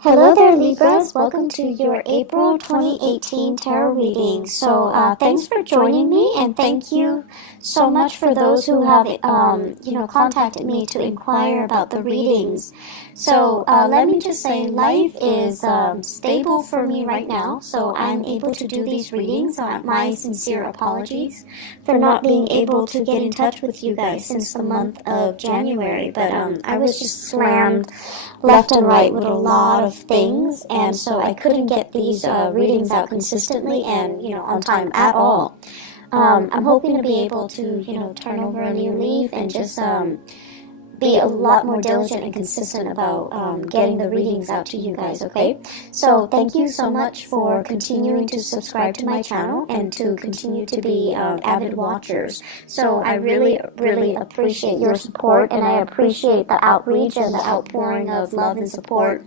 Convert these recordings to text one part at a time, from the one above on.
Hello there, Libras. Welcome to your April 2018 tarot reading. So, thanks for joining me, and thank you so much for those who have, contacted me to inquire about the readings. So, let me just say, life is stable for me right now, so I'm able to do these readings. My sincere apologies for not being able to get in touch with you guys since the month of January, but I was just slammed left and right with a lot of things, and so I couldn't get these readings out consistently and on time at all. I'm hoping to be able to turn over a new leaf and just be a lot more diligent and consistent about getting the readings out to you guys, okay? So thank you so much for continuing to subscribe to my channel and to continue to be avid watchers. So I really, really appreciate your support, and I appreciate the outreach and the outpouring of love and support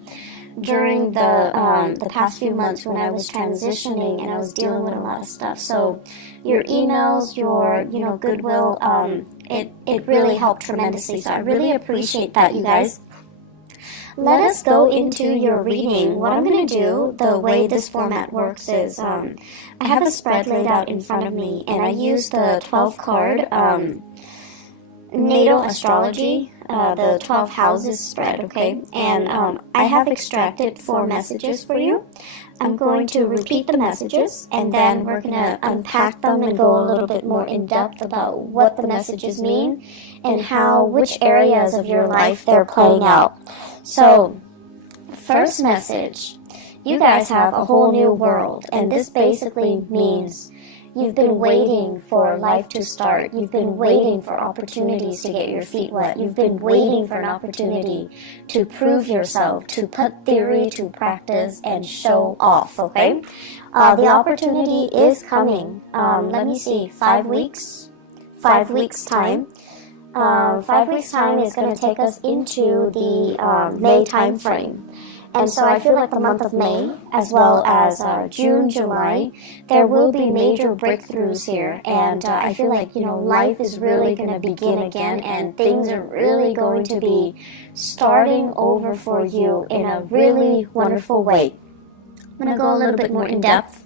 during the past few months when I was transitioning and I was dealing with a lot of stuff. So your emails, your goodwill, it really helped tremendously. So I really appreciate that, you guys. Let us go into your reading. What I'm going to do, the way this format works is I have a spread laid out in front of me, and I use the 12 card natal astrology, the 12 houses spread, okay? And I have extracted 4 messages for you. I'm going to repeat the messages, and then we're going to unpack them and go a little bit more in depth about what the messages mean and which areas of your life they're playing out. So, first message, you guys have a whole new world, and this basically means you've been waiting for life to start. You've been waiting for opportunities to get your feet wet. You've been waiting for an opportunity to prove yourself, to put theory to practice and show off, okay? The opportunity is coming. Let me see, 5 weeks? 5 weeks time. 5 weeks time is going to take us into the May time frame. And so I feel like the month of May, as well as June, July, there will be major breakthroughs here. And I feel like, life is really going to begin again, and things are really going to be starting over for you in a really wonderful way. I'm going to go a little bit more in depth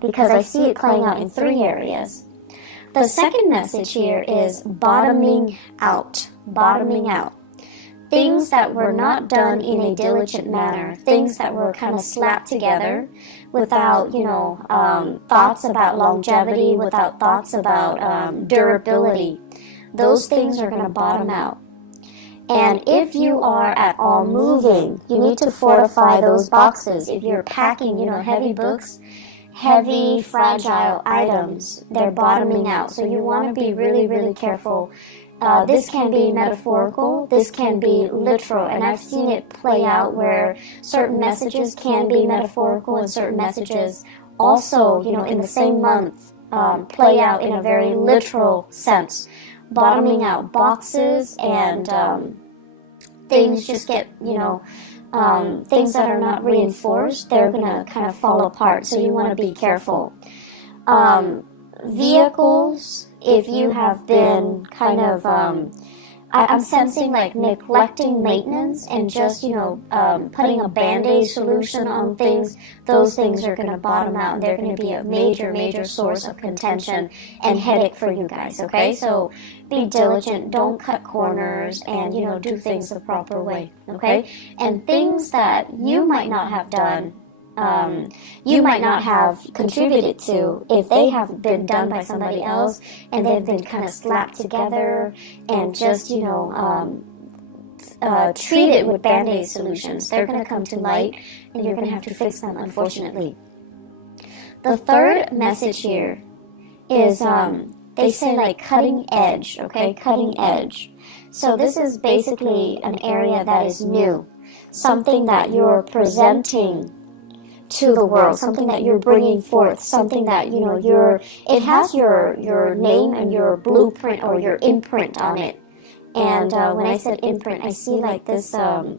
because I see it playing out in 3 areas. The second message here is bottoming out. Bottoming out. Things that were not done in a diligent manner, things that were kind of slapped together without, thoughts about longevity, without thoughts about durability. Those things are going to bottom out. And if you are at all moving, you need to fortify those boxes. If you're packing, heavy books, heavy, fragile items, they're bottoming out. So you want to be really, really careful. This can be metaphorical, this can be literal, and I've seen it play out where certain messages can be metaphorical and certain messages also, in the same month, play out in a very literal sense. Bottoming out boxes and things just get, things that are not reinforced, they're going to kind of fall apart, so you want to be careful. Vehicles, if you have been kind of, I'm sensing like neglecting maintenance and just, putting a Band-Aid solution on things, those things are going to bottom out, and they're going to be a major, major source of contention and headache for you guys, okay? So be diligent, don't cut corners, and, do things the proper way, okay? And things that you might not have done, you might not have contributed to, if they have been done by somebody else and they've been kind of slapped together and just, treated with Band-Aid solutions. They're going to come to light and you're going to have to fix them, unfortunately. The third message here is, they say like cutting edge, okay? Cutting edge. So this is basically an area that is new. Something that you're presenting to the world, something that you're bringing forth, something that, it has your name and your blueprint or your imprint on it. And when I said imprint, I see like this, the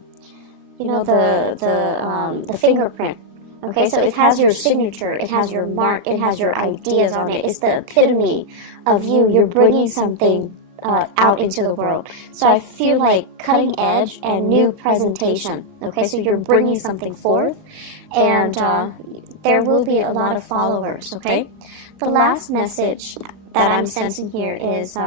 fingerprint. Okay, so it has your signature, it has your mark, it has your ideas on it. It's the epitome of you. You're bringing something out into the world. So I feel like cutting edge and new presentation. Okay, so you're bringing something forth, and there will be a lot of followers. Okay, the last message that I'm sensing here is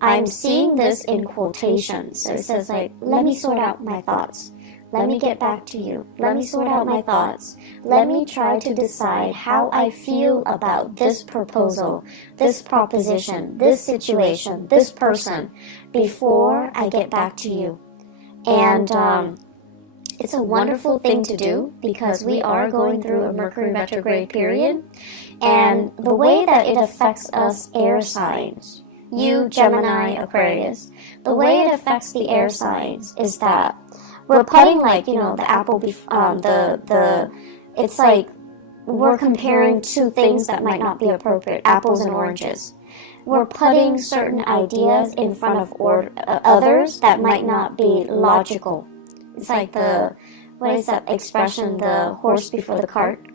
I'm seeing this in quotations. So it says like, let me sort out my thoughts. Let me get back to you. Let me sort out my thoughts. Let me try to decide how I feel about this proposal, this proposition, this situation, this person, before I get back to you. And it's a wonderful thing to do because we are going through a Mercury retrograde period. And the way that it affects us air signs, you, Gemini, Aquarius, the way it affects the air signs is that we're putting, like, you know, the apple, it's like we're comparing two things that might not be appropriate, apples and oranges. We're putting certain ideas in front of others that might not be logical. It's like what is that expression, the horse before the cart?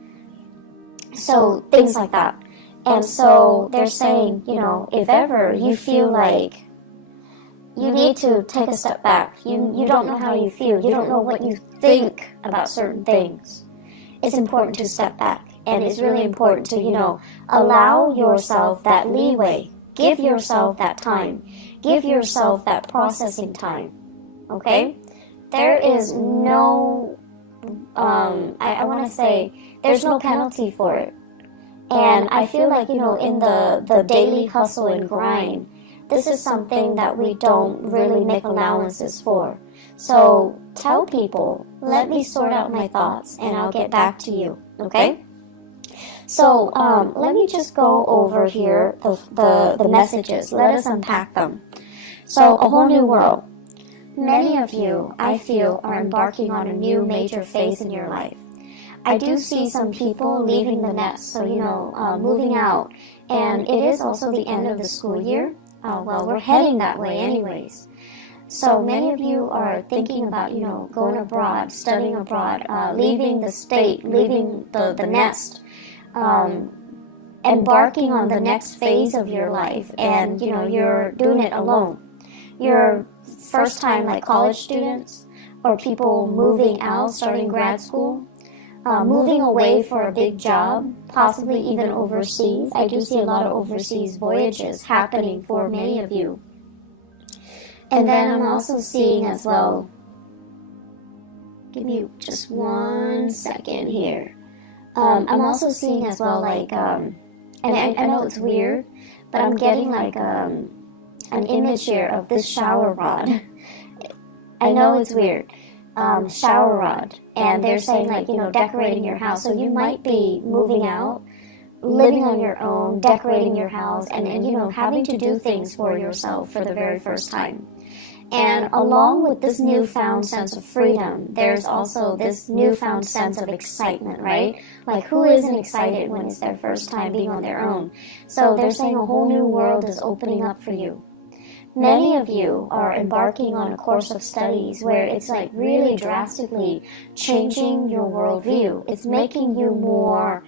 So things like that. And so they're saying, you know, if ever you feel like you need to take a step back, you don't know how you feel, you don't know what you think about certain things, it's important to step back. And it's really important to, you know, allow yourself that leeway. Give yourself that time. Give yourself that processing time. Okay? There is no, I want to say, there's no penalty for it. And I feel like, you know, in the daily hustle and grind, this is something that we don't really make allowances for. So tell people, let me sort out my thoughts and I'll get back to you, okay? So let me just go over here the messages. Let us unpack them. So a whole new world. Many of you, I feel, are embarking on a new major phase in your life. I do see some people leaving the nest, so, you know, moving out. And it is also the end of the school year. Well, we're heading that way anyways. So many of you are thinking about, you know, going abroad, studying abroad, leaving the state, leaving the nest, embarking on the next phase of your life, and, you know, you're doing it alone. You're first time, like college students or people moving out, starting grad school, moving away for a big job, possibly even overseas. I do see a lot of overseas voyages happening for many of you. And then I'm also seeing as well, give me just 1 second here. I'm also seeing as well, like, and I know it's weird, but I'm getting like an image here of this shower rod. I know it's weird. Shower rod. And they're saying, like, you know, decorating your house. So you might be moving out, living on your own, decorating your house, and you know, having to do things for yourself for the very first time. And along with this newfound sense of freedom, there's also this newfound sense of excitement, right? Like, who isn't excited when it's their first time being on their own? So they're saying a whole new world is opening up for you. Many of you are embarking on a course of studies where it's like really drastically changing your worldview. It's making you more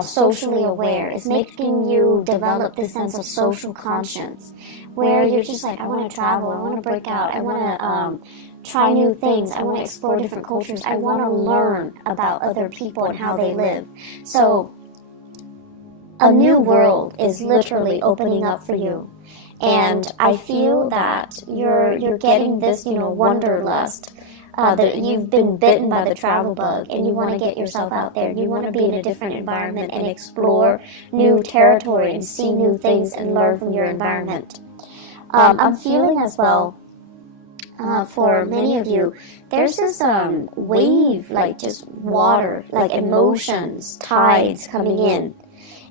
socially aware. It's making you develop this sense of social conscience where you're just like, I want to travel, I want to break out, I want to try new things, I want to explore different cultures, I want to learn about other people and how they live. So a new world is literally opening up for you. And I feel that you're getting this, you know, wanderlust, that you've been bitten by the travel bug and you want to get yourself out there. You want to be in a different environment and explore new territory and see new things and learn from your environment. I'm feeling as well, for many of you, there's this wave, like just water, like emotions, tides coming in.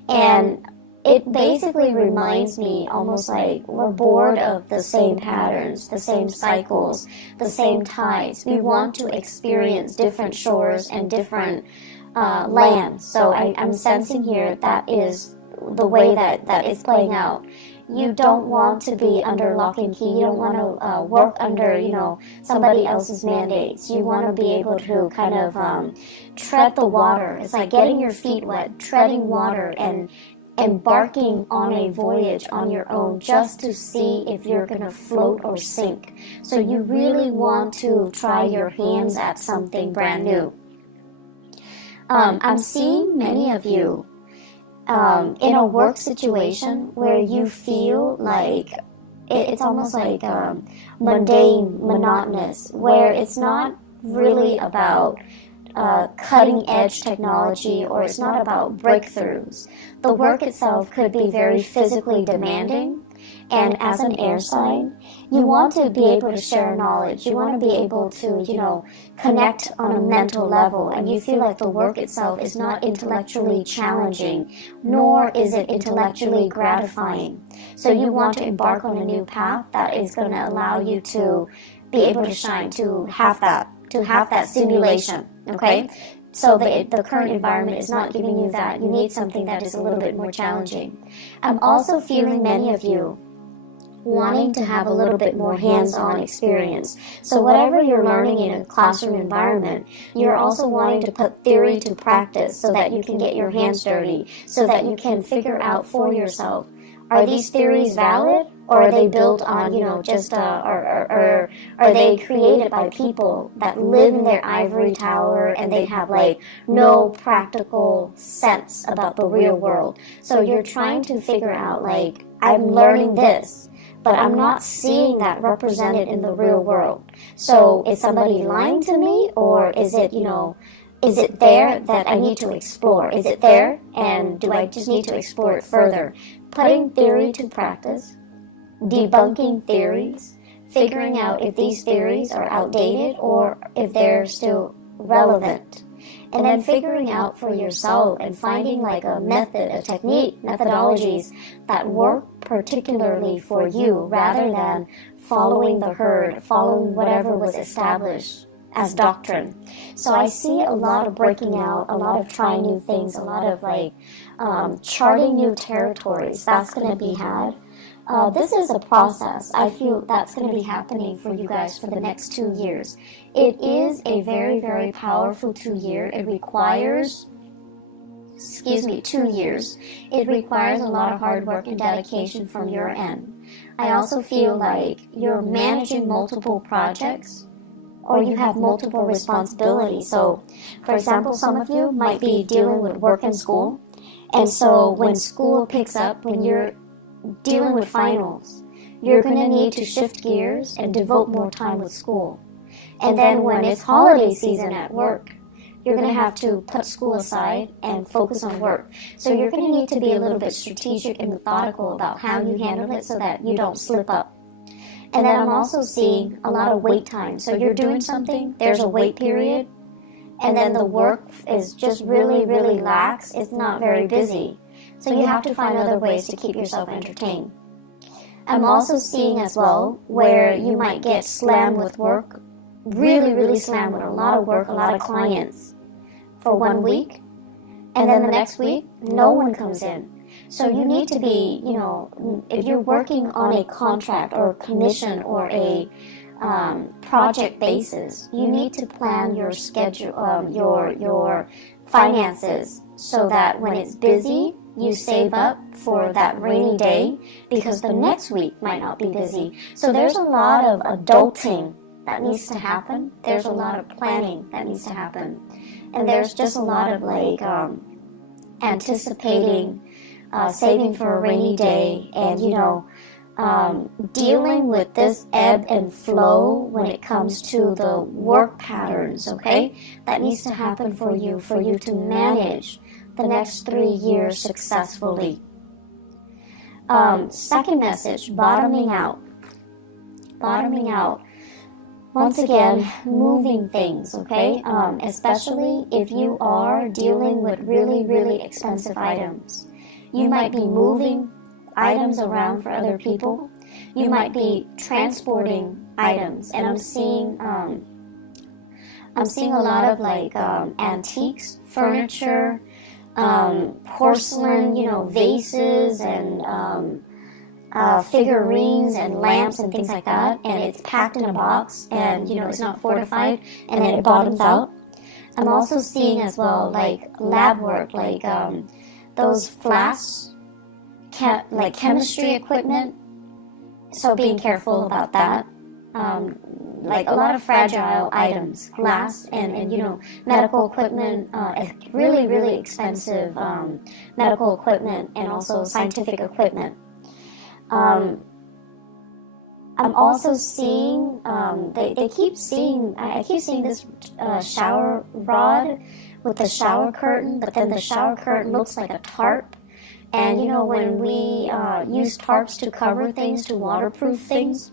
And it basically reminds me almost like we're bored of the same patterns, the same cycles, the same tides. We want to experience different shores and different lands. So I'm sensing here that is the way that it's playing out. You don't want to be under lock and key. You don't want to work under, you know, somebody else's mandates. You want to be able to kind of tread the water. It's like getting your feet wet, treading water, and embarking on a voyage on your own just to see if you're going to float or sink. So you really want to try your hands at something brand new. I'm seeing many of you in a work situation where you feel like it's almost like mundane, monotonous, where it's not really about cutting edge technology, or it's not about breakthroughs. The work itself could be very physically demanding, and as an air sign, you want to be able to share knowledge. You want to be able to, connect on a mental level, and you feel like the work itself is not intellectually challenging, nor is it intellectually gratifying. So you want to embark on a new path that is going to allow you to be able to shine, to have that stimulation, okay? So the current environment is not giving you that. You need something that is a little bit more challenging. I'm also feeling many of you wanting to have a little bit more hands-on experience. So whatever you're learning in a classroom environment, you're also wanting to put theory to practice so that you can get your hands dirty, so that you can figure out for yourself, are these theories valid, or are they built on, or are they created by people that live in their ivory tower and they have like no practical sense about the real world? So you're trying to figure out, like, I'm learning this, but I'm not seeing that represented in the real world. So is somebody lying to me, or is it, is it there that I need to explore? Is it there, and do I just need to explore it further? Putting theory to practice, debunking theories, figuring out if these theories are outdated or if they're still relevant. And then figuring out for yourself and finding like a method, a technique, methodologies that work particularly for you, rather than following the herd, following whatever was established as doctrine. So I see a lot of breaking out, a lot of trying new things, a lot of like charting new territories. That's going to be had. This is a process. I feel that's going to be happening for you guys for the next 2 years. It is a very, very powerful 2 year. It requires 2 years. It requires a lot of hard work and dedication from your end. I also feel like you're managing multiple projects, or you have multiple responsibilities. So, for example, some of you might be dealing with work and school. And so when school picks up, when you're dealing with finals, you're going to need to shift gears and devote more time with school. And then when it's holiday season at work, you're going to have to put school aside and focus on work. So you're going to need to be a little bit strategic and methodical about how you handle it so that you don't slip up. And then I'm also seeing a lot of wait time. So you're doing something, there's a wait period, and then the work is just really, really lax. It's not very busy. So you have to find other ways to keep yourself entertained. I'm also seeing as well where you might get slammed with work, really, really slammed with a lot of work, a lot of clients for 1 week. And then the next week, no one comes in. So you need to be, if you're working on a contract or a commission or a project basis, you need to plan your schedule, your finances, so that when it's busy, you save up for that rainy day, because the next week might not be busy. So there's a lot of adulting that needs to happen. There's a lot of planning that needs to happen. And there's just a lot of like anticipating, saving for a rainy day, and dealing with this ebb and flow when it comes to the work patterns, okay? That needs to happen for you to manage the next 3 years successfully. Second message, bottoming out. Bottoming out. Once again, moving things, okay? Especially if you are dealing with really, really expensive items. You might be moving items around for other people. You might be transporting items, and I'm seeing a lot of like antiques, furniture, porcelain, vases and figurines and lamps and things like that, and it's packed in a box, and it's not fortified, and then it bottoms out. I'm also seeing as well like lab work, like those flasks like chemistry equipment, so being careful about that. Like a lot of fragile items, glass and you know, medical equipment, really, really expensive medical equipment, and also scientific equipment. I'm also seeing, they keep seeing, I keep seeing this shower rod with the shower curtain, but then the shower curtain looks like a tarp. And you know, when we use tarps to cover things, to waterproof things,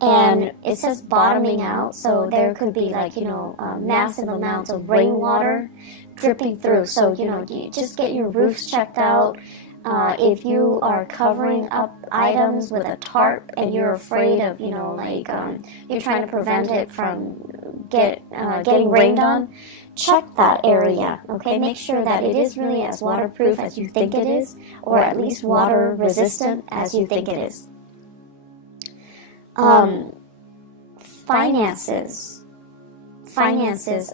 and it says bottoming out, so there could be like, you know, massive amounts of rainwater dripping through. So, you know, you just get your roofs checked out. If you are covering up items with a tarp and you're afraid of, you know, like you're trying to prevent it from getting rained on, check that area, okay? Make sure that it is really as waterproof as you think it is, or at least water resistant as you think it is. Finances,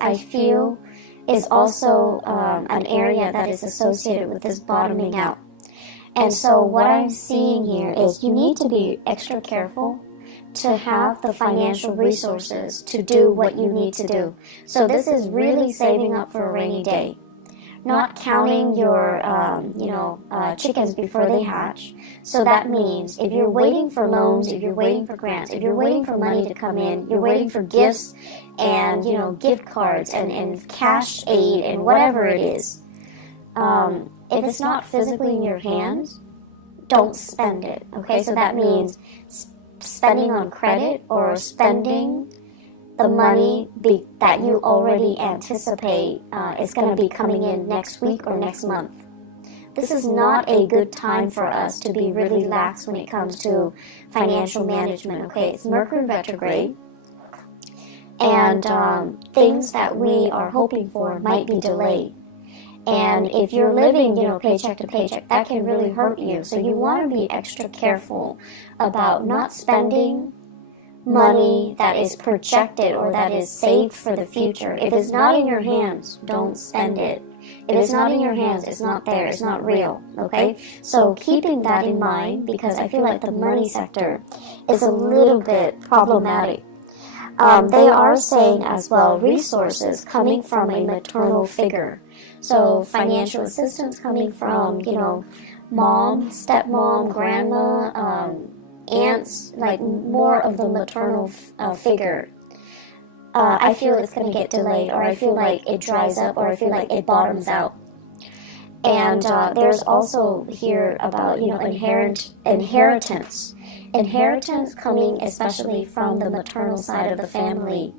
I feel, is also an area that is associated with this bottoming out. And so what I'm seeing here is you need to be extra careful to have the financial resources to do what you need to do. So this is really saving up for a rainy day. Not counting your, chickens before they hatch. So that means if you're waiting for loans, if you're waiting for grants, if you're waiting for money to come in, you're waiting for gifts and, you know, gift cards and cash aid and whatever it is. If it's not physically in your hands, don't spend it, okay? So that means spending on credit or spending the money that you already anticipate is going to be coming in next week or next month. This is not a good time for us to be really lax when it comes to financial management, okay? It's Mercury retrograde, and things that we are hoping for might be delayed. And if you're living, you know, paycheck to paycheck, that can really hurt you. So you want to be extra careful about not spending money that is projected or that is saved for the future. If it's not in your hands, don't spend it. If it's not in your hands, it's not there, it's not real, okay? So keeping that in mind, because I feel like the money sector is a little bit problematic. They are saying as well resources coming from a maternal figure. So financial assistance coming from, you know, mom, stepmom, grandma, aunts, like more of the maternal figure. I feel it's going to get delayed, or I feel like it dries up, or I feel like it bottoms out. And there's also here about, you know, inheritance. Inheritance coming especially from the maternal side of the family.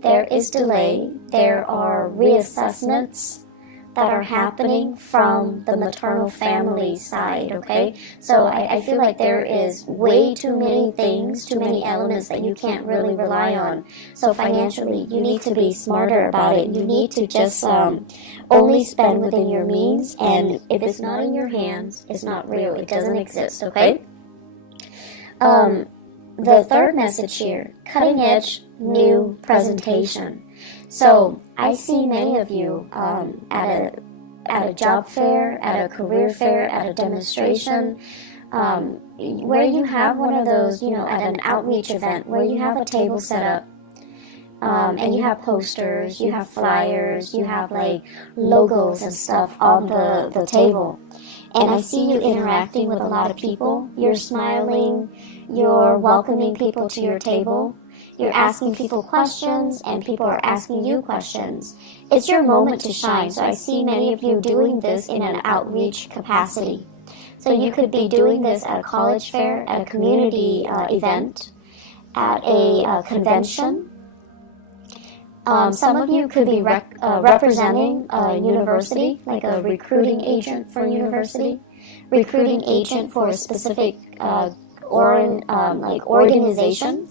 There is delay. There are reassessments that are happening from the maternal family side, okay? So I feel like there is way too many things, too many elements that you can't really rely on. So financially, you need to be smarter about it. You need to just only spend within your means, and if it's not in your hands, it's not real. It doesn't exist, okay? The third message here, cutting edge, new presentation. So I see many of you at a job fair, at a career fair, at a demonstration, where you have one of those, you know, at an outreach event where you have a table set up, and you have posters, you have flyers, you have like logos and stuff on the table. And I see you interacting with a lot of people. You're smiling, you're welcoming people to your table. You're asking people questions, and people are asking you questions. It's your moment to shine. So I see many of you doing this in an outreach capacity. So you could be doing this at a college fair, at a community event, at a convention. Some of you could be representing a university, like a recruiting agent for a university, recruiting agent for a specific organization.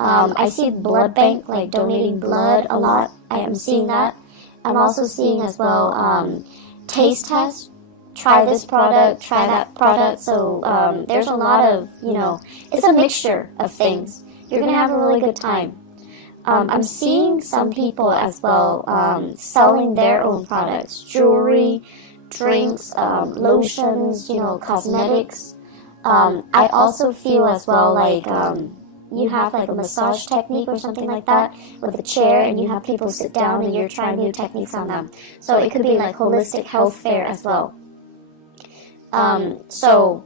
I see blood bank, like donating blood a lot. I am seeing that. I'm also seeing as well taste test. Try this product, try that product. So there's a lot of, you know, it's a mixture of things. You're going to have a really good time. I'm seeing some people as well selling their own products, jewelry, drinks, lotions, cosmetics. I also feel as well like you have like a massage technique or something like that with a chair, and you have people sit down and you're trying new techniques on them. So it could be like holistic health fair as well. So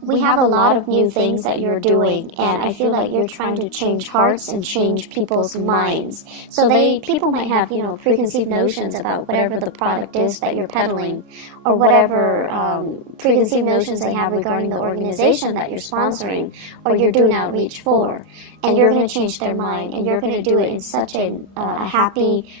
we have a lot of new things that you're doing, and I feel like you're trying to change hearts and change people's minds. So people might have, preconceived notions about whatever the product is that you're peddling, or whatever preconceived notions they have regarding the organization that you're sponsoring or you're doing outreach for. And you're going to change their mind, and you're going to do it in such a happy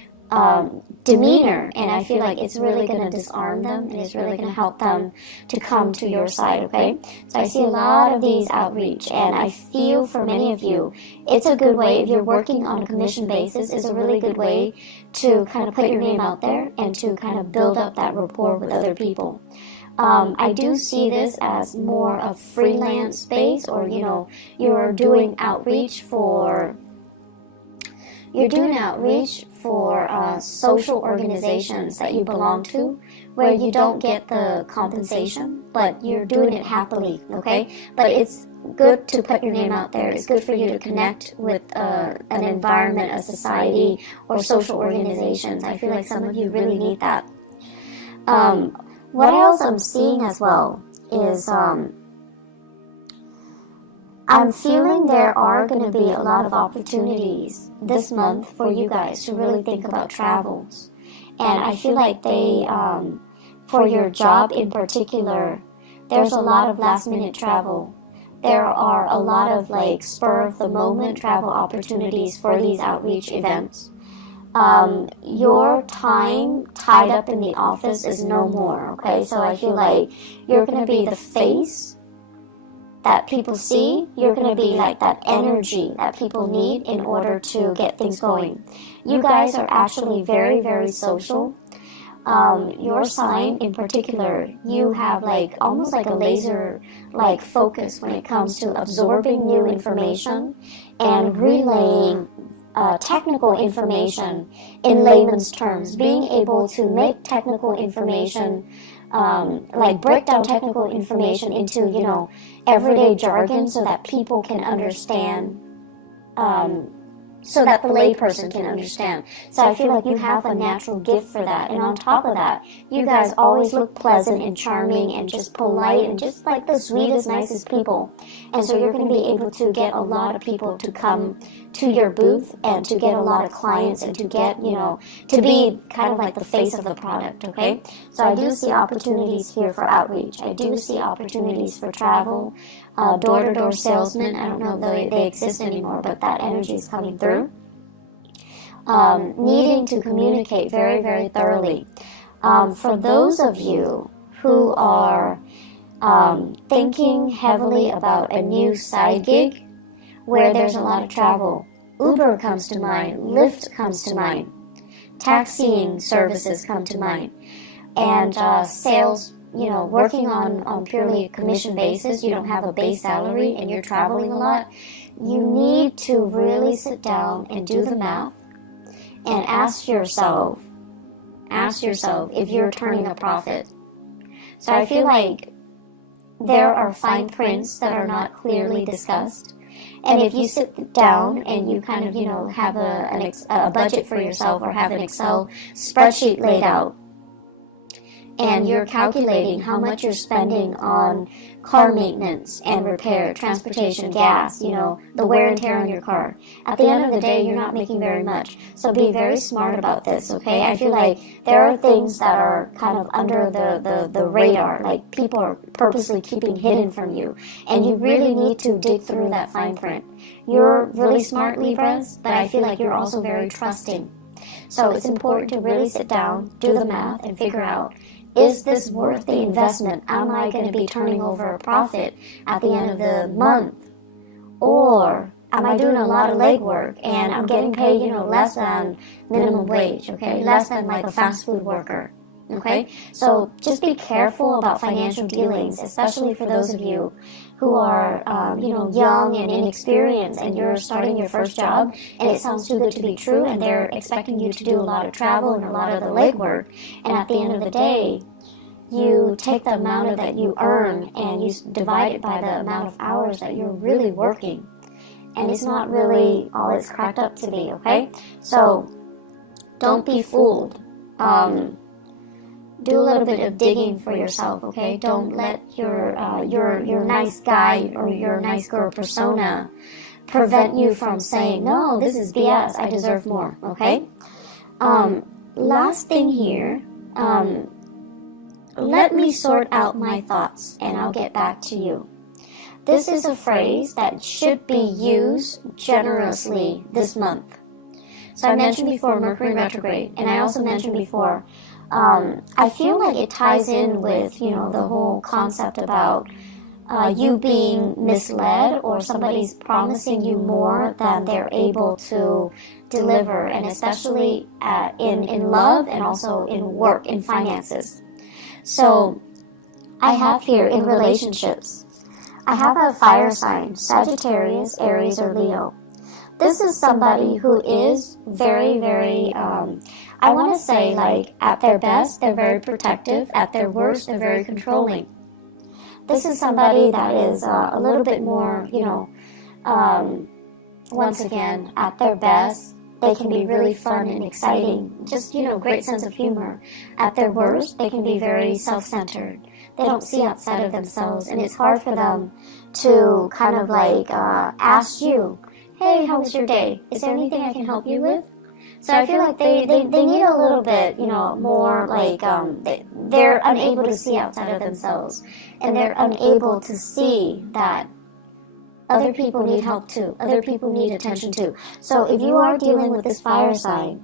demeanor, and I feel like it's really going to disarm them, and it's really going to help them to come to your side, okay? So I see a lot of these outreach, and I feel for many of you, it's a good way, if you're working on a commission basis, it's a really good way to kind of put your name out there and to kind of build up that rapport with other people. I do see this as more of freelance space, or, you're doing outreach for social organizations that you belong to, where you don't get the compensation, but you're doing it happily, okay? But it's good to put your name out there. It's good for you to connect with an environment, a society, or social organizations. I feel like some of you really need that. What else I'm seeing as well is I'm feeling there are going to be a lot of opportunities this month for you guys to really think about travels. And I feel like for your job in particular, there's a lot of last minute travel. There are a lot of like spur of the moment travel opportunities for these outreach events. Your time tied up in the office is no more, okay? So I feel like you're going to be the face that people see. You're going to be like that energy that people need in order to get things going. You guys are actually very, very social. Your sign in particular, you have like almost like a laser like focus when it comes to absorbing new information and relaying technical information in layman's terms, being able to make technical information like break down technical information into, everyday jargon so that people can understand, so that the layperson can understand. So I feel like you have a natural gift for that. And on top of that, you guys always look pleasant and charming and just polite and just like the sweetest, nicest people. And so you're going to be able to get a lot of people to come to your booth and to get a lot of clients and to get, to be kind of like the face of the product, okay? So I do see opportunities here for outreach. I do see opportunities for travel, door-to-door salesmen. I don't know if they exist anymore, but that energy is coming through. Needing to communicate very, very thoroughly. For those of you who are thinking heavily about a new side gig where there's a lot of travel, Uber comes to mind, Lyft comes to mind, taxiing services come to mind, and sales, working on purely commission basis, you don't have a base salary and you're traveling a lot, you need to really sit down and do the math and ask yourself if you're turning a profit. So I feel like there are fine prints that are not clearly discussed. And if you sit down and you kind of, have a budget for yourself or have an Excel spreadsheet laid out, and you're calculating how much you're spending on car maintenance and repair, transportation, gas, the wear and tear on your car. At the end of the day, you're not making very much. So be very smart about this, okay? I feel like there are things that are kind of under the radar, like people are purposely keeping hidden from you. And you really need to dig through that fine print. You're really smart, Libras, but I feel like you're also very trusting. So it's important to really sit down, do the math, and figure out, is this worth the investment? Am I going to be turning over a profit at the end of the month? Or am I doing a lot of legwork and I'm getting paid, less than minimum wage, okay? Less than like a fast food worker, okay? So just be careful about financial dealings, especially for those of you who are, young and inexperienced and you're starting your first job and it sounds too good to be true and they're expecting you to do a lot of travel and a lot of the legwork. And at the end of the day, you take the amount of that you earn and you divide it by the amount of hours that you're really working. And it's not really all it's cracked up to be, okay? So don't be fooled. Do a little bit of digging for yourself, okay? Don't let your nice guy or your nice girl persona prevent you from saying, no, this is BS, I deserve more, okay? Last thing here, let me sort out my thoughts and I'll get back to you. This is a phrase that should be used generously this month. So I mentioned before Mercury retrograde, and I also mentioned before, I feel like it ties in with, the whole concept about you being misled or somebody's promising you more than they're able to deliver, and especially in love and also in work, in finances. So I have here in relationships, I have a fire sign, Sagittarius, Aries, or Leo. This is somebody who is very, very, I want to say, like, at their best, they're very protective. At their worst, they're very controlling. This is somebody that is a little bit more, once again, at their best, they can be really fun and exciting. Just, great sense of humor. At their worst, they can be very self-centered. They don't see outside of themselves, and it's hard for them to kind of like ask you, hey, how was your day? Is there anything I can help you with? So I feel like they need a little bit, more like they're unable to see outside of themselves, and they're unable to see that other people need help too. Other people need attention too. So if you are dealing with this fire sign,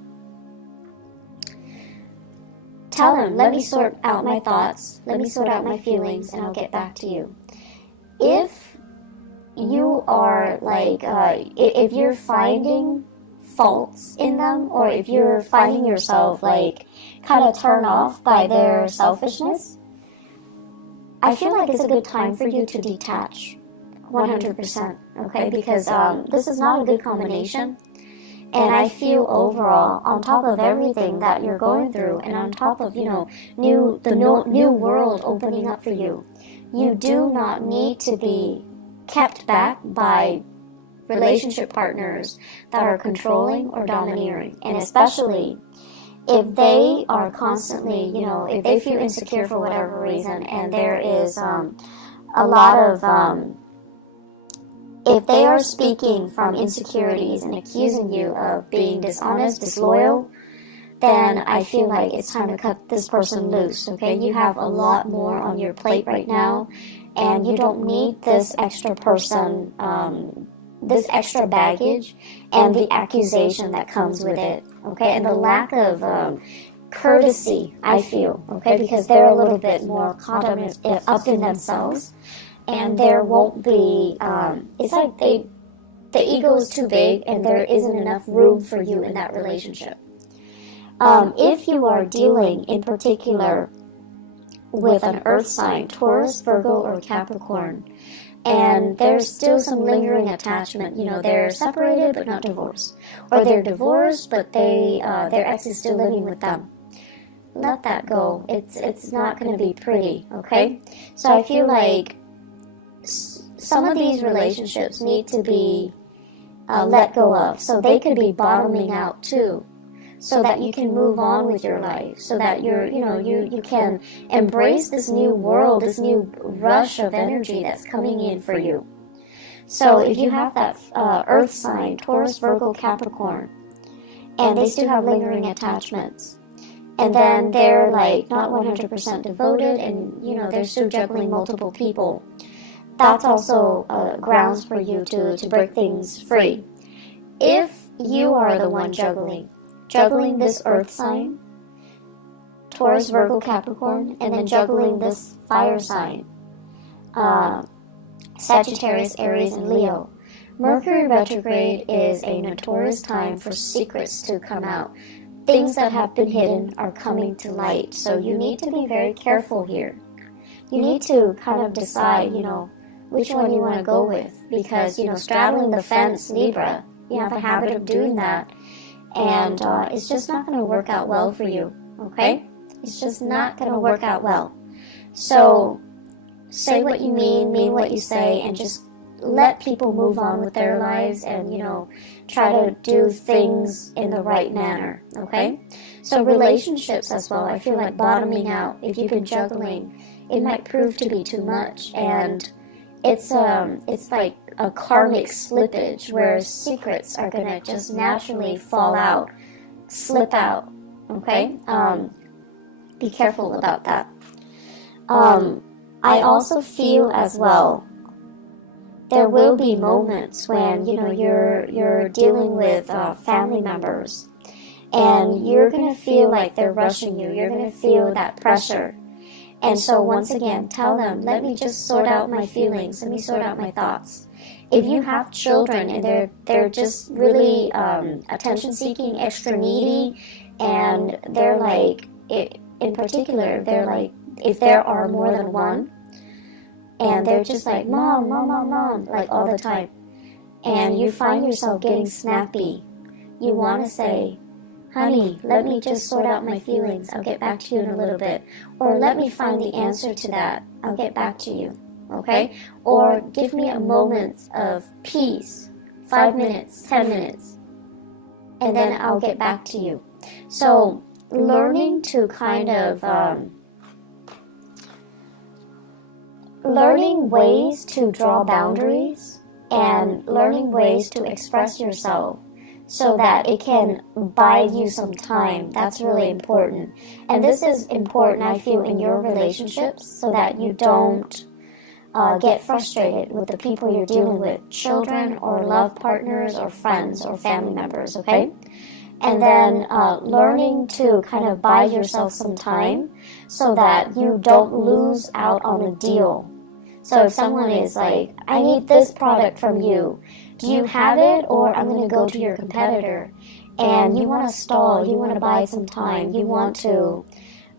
tell them, let me sort out my thoughts, let me sort out my feelings, and I'll get back to you. If you are like, if you're finding faults in them, or if you're finding yourself like kind of turned off by their selfishness, I feel like it's a good time for you to detach 100%, okay? Because this is not a good combination. And I feel overall, on top of everything that you're going through, and on top of, the new world opening up for you, you do not need to be kept back by relationship partners that are controlling or domineering. And especially if they are constantly, if they feel insecure for whatever reason, and there is a lot of, if they are speaking from insecurities and accusing you of being dishonest, disloyal, then I feel like it's time to cut this person loose, okay? You have a lot more on your plate right now, and you don't need this extra person, this extra baggage, and the accusation that comes with it, okay? And the lack of courtesy, I feel, okay? Because they're a little bit more caught up in themselves. And there won't be, it's like the ego is too big and there isn't enough room for you in that relationship. If you are dealing in particular with an earth sign, Taurus, Virgo, or Capricorn, and there's still some lingering attachment, they're separated but not divorced, or they're divorced but their ex is still living with them. Let that go. It's not going to be pretty, okay? So I feel like some of these relationships need to be let go of, so they could be bottoming out too, so that you can move on with your life, so that you can embrace this new world, this new rush of energy that's coming in for you. So if you have that earth sign, Taurus, Virgo, Capricorn, and they still have lingering attachments, and then they're like not 100% devoted, and they're still juggling multiple people, that's also grounds for you to break things free. If you are the one juggling this earth sign, Taurus, Virgo, Capricorn, and then juggling this fire sign, Sagittarius, Aries, and Leo, Mercury retrograde is a notorious time for secrets to come out. Things that have been hidden are coming to light, so you need to be very careful here. You need to kind of decide, which one you want to go with, because, straddling the fence, Libra, you have a habit of doing that, and it's just not going to work out well for you, okay? It's just not going to work out well. So say what you mean what you say, and just let people move on with their lives, and, you know, try to do things in the right manner, okay? So relationships as well, I feel like bottoming out. If you've been juggling, it might prove to be too much, and it's like a karmic slippage where secrets are gonna just naturally fall out, slip out, okay? Be careful about that. I also feel as well, there will be moments when, you know, you're dealing with family members, and you're gonna feel like they're rushing you. You're gonna feel that pressure. And so once again, tell them, let me just sort out my feelings. Let me sort out my thoughts. If you have children and they're just really attention-seeking, extra needy, and they're like, in particular, they're like, if there are more than one, and they're just like, mom, mom, mom, mom, like all the time, and you find yourself getting snappy, you want to say, honey, let me just sort out my feelings. I'll get back to you in a little bit. Or let me find the answer to that. I'll get back to you. Okay? Or give me a moment of peace. 5 minutes, 10 minutes. And then I'll get back to you. So learning to kind of learning ways to draw boundaries and learning ways to express yourself so that it can buy you some time. That's really important. And this is important, I feel, in your relationships, so that you don't get frustrated with the people you're dealing with, children or love partners or friends or family members, okay? And then learning to kind of buy yourself some time so that you don't lose out on a deal. So if someone is like, I need this product from you, do you have it, or I'm going to go to your competitor, and you want to stall, you want to buy some time, you want to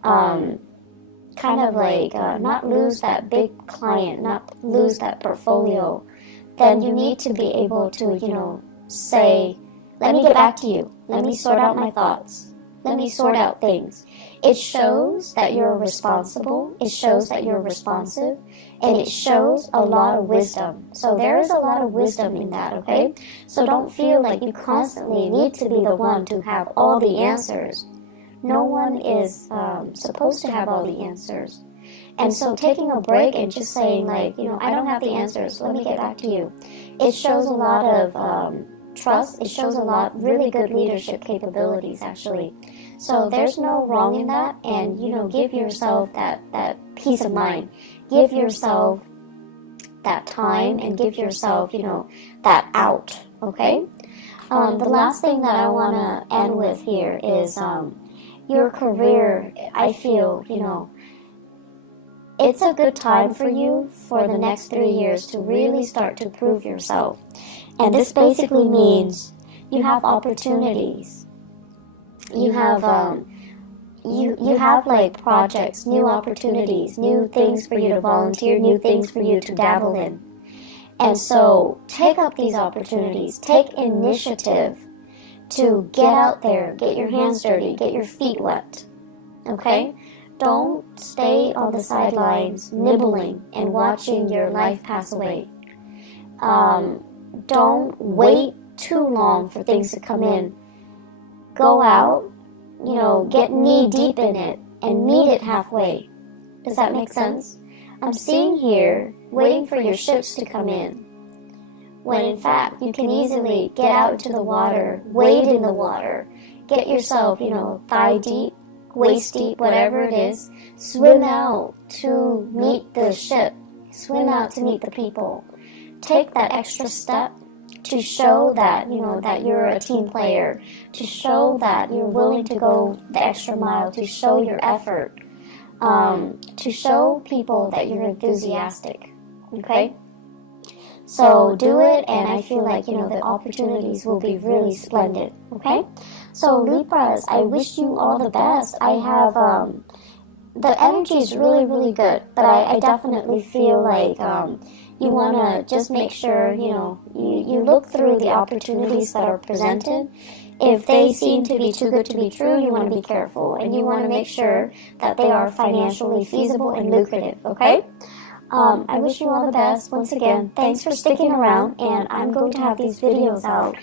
kind of like not lose that big client, not lose that portfolio, then you need to be able to, you know, say, let me get back to you, let me sort out my thoughts, let me sort out things. It shows that you're responsible, it shows that you're responsive, and it shows a lot of wisdom. So there is a lot of wisdom in that, okay? So don't feel like you constantly need to be the one to have all the answers. No one is supposed to have all the answers. And so taking a break and just saying like, you know, I don't have the answers, let me get back to you. It shows a lot of trust. It shows a lot really good leadership capabilities, actually. So there's no wrong in that, and, you know, give yourself that peace of mind. Give yourself that time, and give yourself, you know, that out, okay? The last thing that I want to end with here is your career. I feel, you know, it's a good time for you for the next 3 years to really start to prove yourself. And this basically means you have opportunities. You have you have like projects, new opportunities, new things for you to volunteer, new things for you to dabble in. And so take up these opportunities, take initiative to get out there, get your hands dirty, get your feet wet, okay? Don't stay on the sidelines nibbling and watching your life pass away. Don't wait too long for things to come in. Go out, you know, get knee deep in it and meet it halfway. Does that make sense? I'm seeing here, waiting for your ships to come in, when in fact you can easily get out into the water, wade in the water, get yourself, you know, thigh deep, waist deep, whatever it is, swim out to meet the ship, swim out to meet the people. Take that extra step to show that, you know, that you're a team player, to show that you're willing to go the extra mile, to show your effort, to show people that you're enthusiastic, okay? So do it, and I feel like, you know, the opportunities will be really splendid, okay? So Libras, I wish you all the best. I have, the energy is really, really good, but I definitely feel like you want to just make sure, you know, you look through the opportunities that are presented. if they seem to be too good to be true, you want to be careful, and you want to make sure that they are financially feasible and lucrative, okay? I wish you all the best. Once again, thanks for sticking around, and I'm going to have these videos out,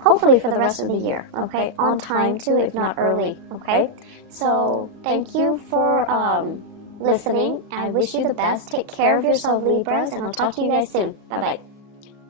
hopefully for the rest of the year, okay? On time too, if not early, okay? So, thank you for listening. I wish you the best. Take care of yourself, Libras, and I'll talk to you guys soon. Bye-bye.